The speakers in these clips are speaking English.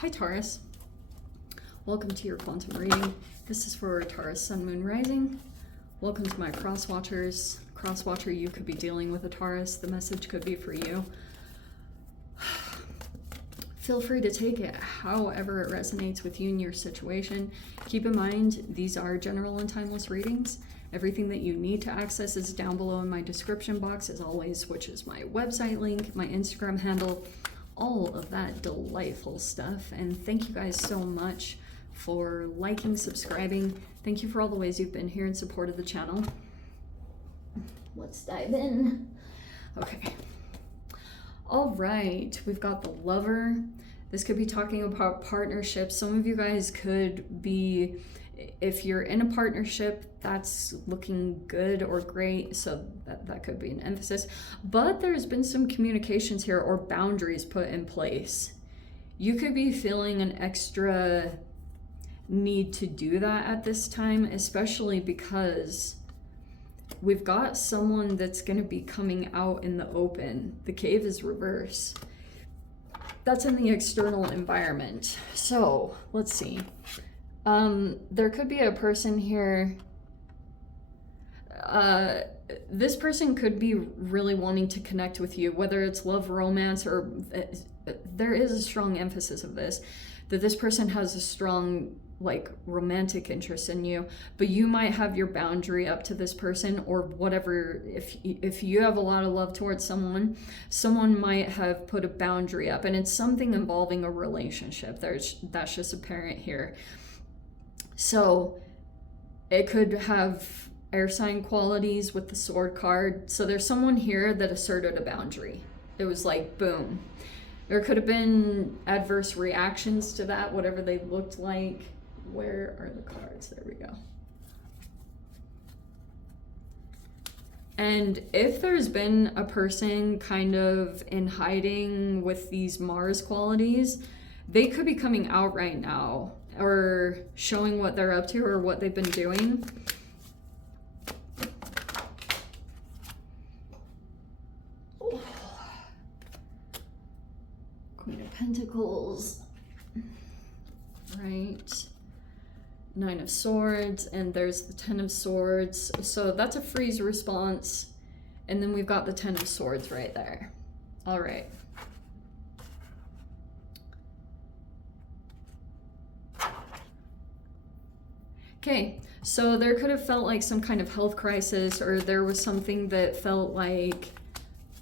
Hi Taurus, welcome to your quantum reading. This is for Taurus Sun, Moon, Rising. Welcome to my cross watchers. Cross watcher, you could be dealing with a Taurus. The message could be for you. Feel free to take it however it resonates with you and your situation. Keep in mind, these are general and timeless readings. Everything that you need to access is down below in my description box as always, which is my website link, my Instagram handle, all of that delightful stuff. And thank you guys so much for liking, subscribing. Thank you for all the ways you've been here in support of the channel. Let's dive in. Okay. All right, we've got the Lover. This could be talking about partnerships. Some of you guys could be, if you're in a partnership, that's looking good or great, so that could be an emphasis. But there's been some communications here or boundaries put in place. You could be feeling an extra need to do that at this time, especially because we've got someone that's going to be coming out in the open. The cave is reverse. That's in the external environment. So let's see. There could be a person here. This person could be really wanting to connect with you, whether it's love, romance, or there is a strong emphasis of this, that this person has a strong like romantic interest in you, but you might have your boundary up to this person or whatever. If you have a lot of love towards someone might have put a boundary up, and it's something involving a relationship. That's just apparent here. So it could have air sign qualities with the sword card. So there's someone here that asserted a boundary. It was like, boom. There could have been adverse reactions to that, whatever they looked like. Where are the cards? There we go. And if there's been a person kind of in hiding with these Mars qualities, they could be coming out right now or showing what they're up to or what they've been doing. Queen of Pentacles. Right. Nine of Swords, and there's the Ten of Swords. So that's a freeze response. And then we've got the Ten of Swords right there. All right. Okay, so there could have felt like some kind of health crisis, or there was something that felt like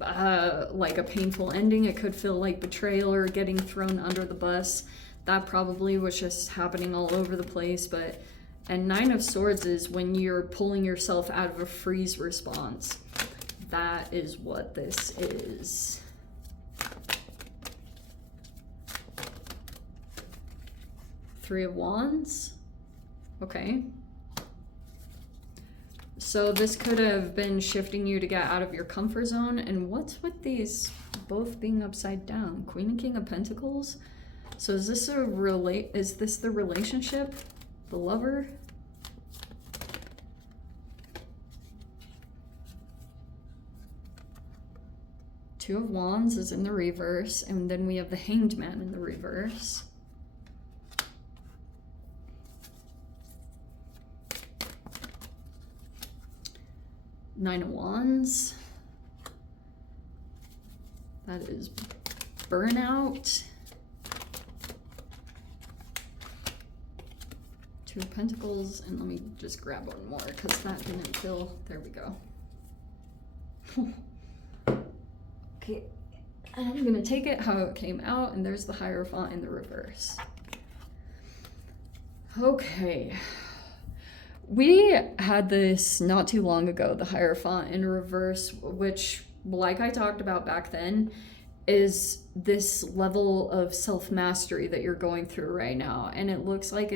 a painful ending. It could feel like betrayal or getting thrown under the bus. That probably was just happening all over the place. And Nine of Swords is when you're pulling yourself out of a freeze response. That is what this is. Three of Wands. Okay. So this could have been shifting you to get out of your comfort zone. And what's with these both being upside down? Queen and King of Pentacles. So is this is this the relationship? The Lover? Two of Wands is in the reverse, and then we have the Hanged Man in the reverse. Nine of Wands. That is burnout. Two of Pentacles, and let me just grab one more because that didn't feel, there we go. Okay, I'm gonna take it how it came out, and there's the Hierophant in the reverse. Okay, we had this not too long ago, the Hierophant in reverse, which, like I talked about back then, is this level of self-mastery that you're going through right now. And it looks like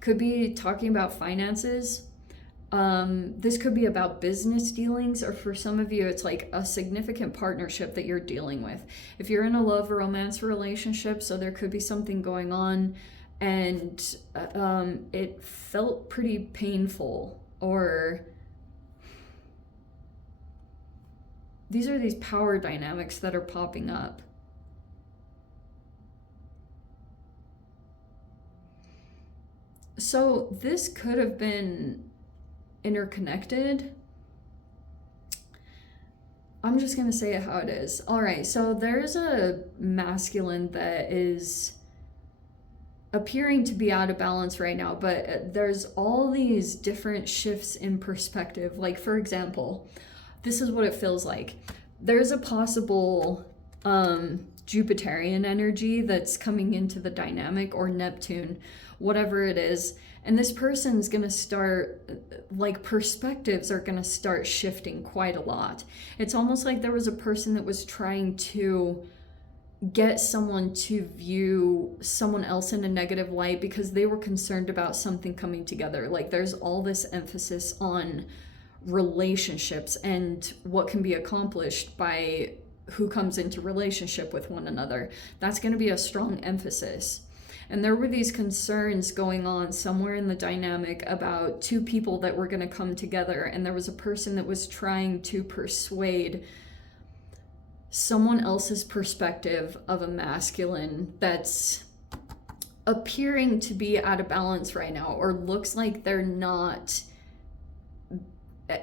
could be talking about finances. This could be about business dealings, or for some of you, it's like a significant partnership that you're dealing with. If you're in a love or romance relationship, so there could be something going on and it felt pretty painful, or these are these power dynamics that are popping up. So this could have been interconnected. I'm just going to say it how it is. All right, so there's a masculine that is appearing to be out of balance right now, but there's all these different shifts in perspective. Like, for example, this is what it feels like. There's a possible Jupiterian energy that's coming into the dynamic, or Neptune, whatever it is. And this person's going to start, like, perspectives are going to start shifting quite a lot. It's almost like there was a person that was trying to get someone to view someone else in a negative light because they were concerned about something coming together. Like, there's all this emphasis on relationships and what can be accomplished by who comes into relationship with one another. That's going to be a strong emphasis. And there were these concerns going on somewhere in the dynamic about two people that were going to come together. And there was a person that was trying to persuade someone else's perspective of a masculine that's appearing to be out of balance right now, or looks like they're not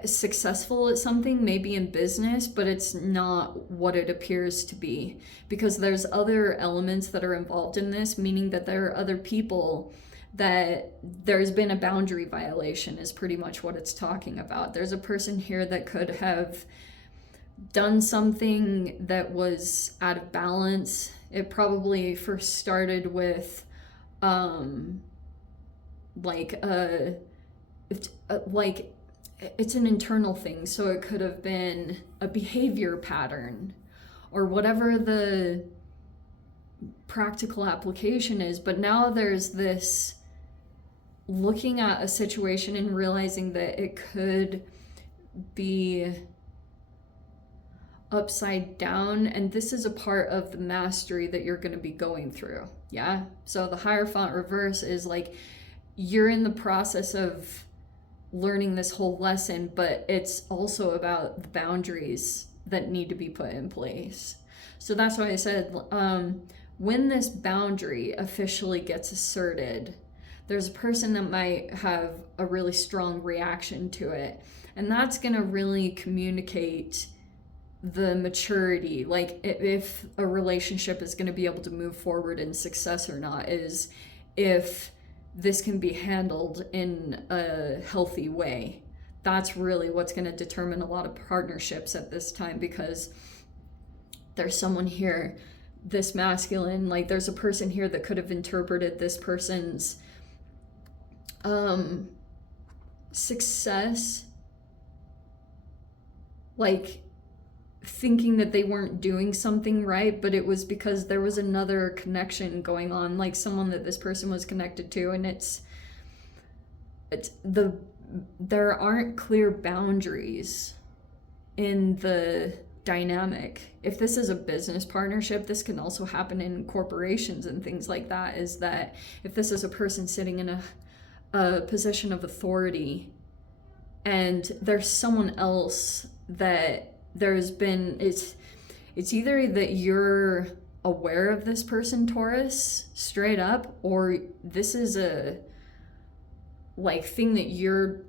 successful at something, maybe in business, but it's not what it appears to be, because there's other elements that are involved in this, meaning that there are other people that there's been a boundary violation, is pretty much what it's talking about. There's a person here that could have done something that was out of balance. It probably first started with it's an internal thing, so it could have been a behavior pattern or whatever the practical application is. But now there's this looking at a situation and realizing that it could be upside down, and this is a part of the mastery that you're going to be going through. Yeah, so the Hierophant reverse is like you're in the process of learning this whole lesson, but it's also about the boundaries that need to be put in place. So that's why I said when this boundary officially gets asserted, there's a person that might have a really strong reaction to it, and that's going to really communicate the maturity, like if a relationship is going to be able to move forward in success or not, is if this can be handled in a healthy way. That's really what's going to determine a lot of partnerships at this time, because there's someone here, this masculine, like there's a person here that could have interpreted this person's success like thinking that they weren't doing something right, but it was because there was another connection going on, like someone that this person was connected to, and there aren't clear boundaries in the dynamic. If this is a business partnership, this can also happen in corporations and things like that, is that if this is a person sitting in a position of authority and there's someone else that there's been, it's either that you're aware of this person, Taurus, straight up, or this is a like thing that you're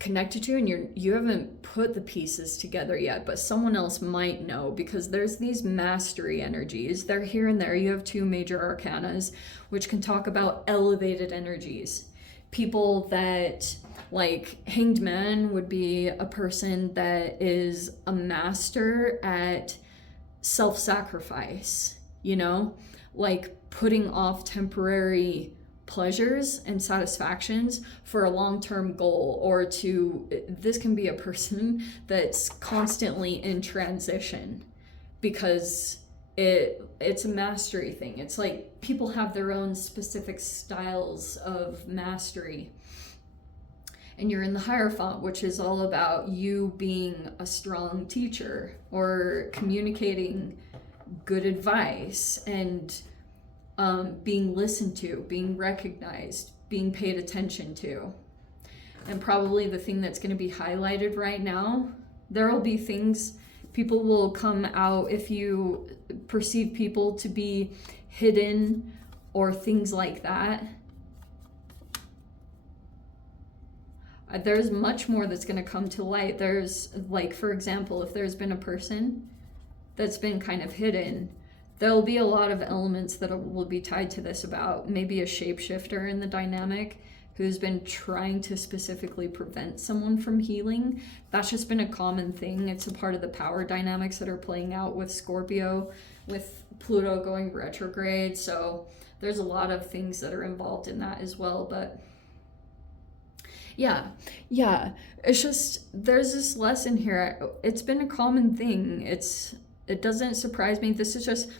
connected to and you haven't put the pieces together yet, but someone else might know, because there's these mastery energies. They're here and there. You have two major arcanas which can talk about elevated energies. People that, like Hanged Man would be a person that is a master at self-sacrifice, you know, like putting off temporary pleasures and satisfactions for a long-term goal, or this can be a person that's constantly in transition, because it's a mastery thing. It's like people have their own specific styles of mastery. And you're in the Hierophant, which is all about you being a strong teacher or communicating good advice and being listened to, being recognized, being paid attention to. And probably the thing that's going to be highlighted right now, there will be things, people will come out if you perceive people to be hidden or things like that. there's much more that's going to come to light. There's, like, for example, if there's been a person that's been kind of hidden, there'll be a lot of elements that will be tied to this, about maybe a shapeshifter in the dynamic who's been trying to specifically prevent someone from healing. That's just been a common thing. It's a part of the power dynamics that are playing out with Scorpio, with Pluto going retrograde. So there's a lot of things that are involved in that as well. But yeah, it's just, there's this lesson here. It's been a common thing. It doesn't surprise me. This is just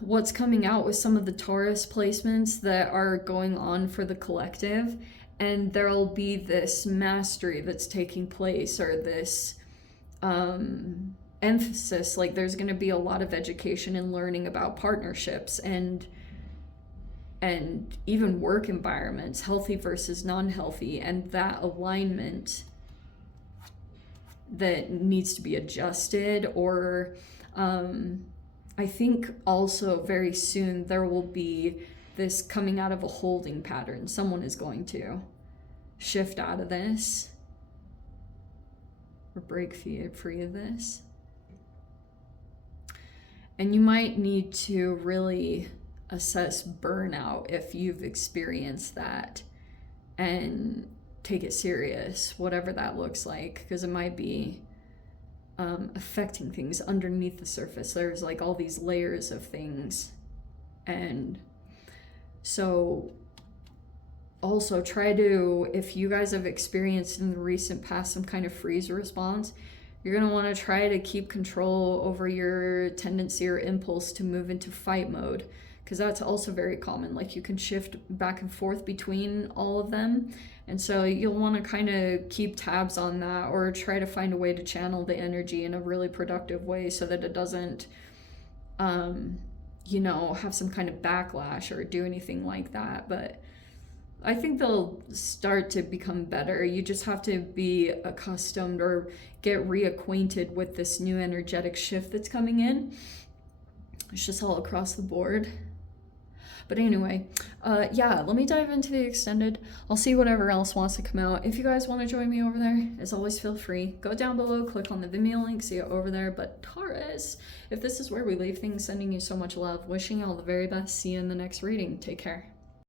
what's coming out with some of the Taurus placements that are going on for the collective, and there'll be this mastery that's taking place, or this emphasis, like there's going to be a lot of education and learning about partnerships and even work environments, healthy versus non-healthy, and that alignment that needs to be adjusted. Or I think also very soon there will be this coming out of a holding pattern. Someone is going to shift out of this or break free of this. And you might need to really assess burnout if you've experienced that, and take it serious, whatever that looks like, because it might be affecting things underneath the surface. There's like all these layers of things. And so also try to, if you guys have experienced in the recent past some kind of freeze response, you're going to want to try to keep control over your tendency or impulse to move into fight mode, because that's also very common. Like you can shift back and forth between all of them. And so you'll want to kind of keep tabs on that, or try to find a way to channel the energy in a really productive way so that it doesn't, have some kind of backlash or do anything like that. But I think they'll start to become better. You just have to be accustomed or get reacquainted with this new energetic shift that's coming in. It's just all across the board. But anyway, let me dive into the extended. I'll see whatever else wants to come out. If you guys want to join me over there, as always, feel free. Go down below, click on the Vimeo link, see it over there. But Taurus, if this is where we leave things, sending you so much love, wishing you all the very best. See you in the next reading. Take care.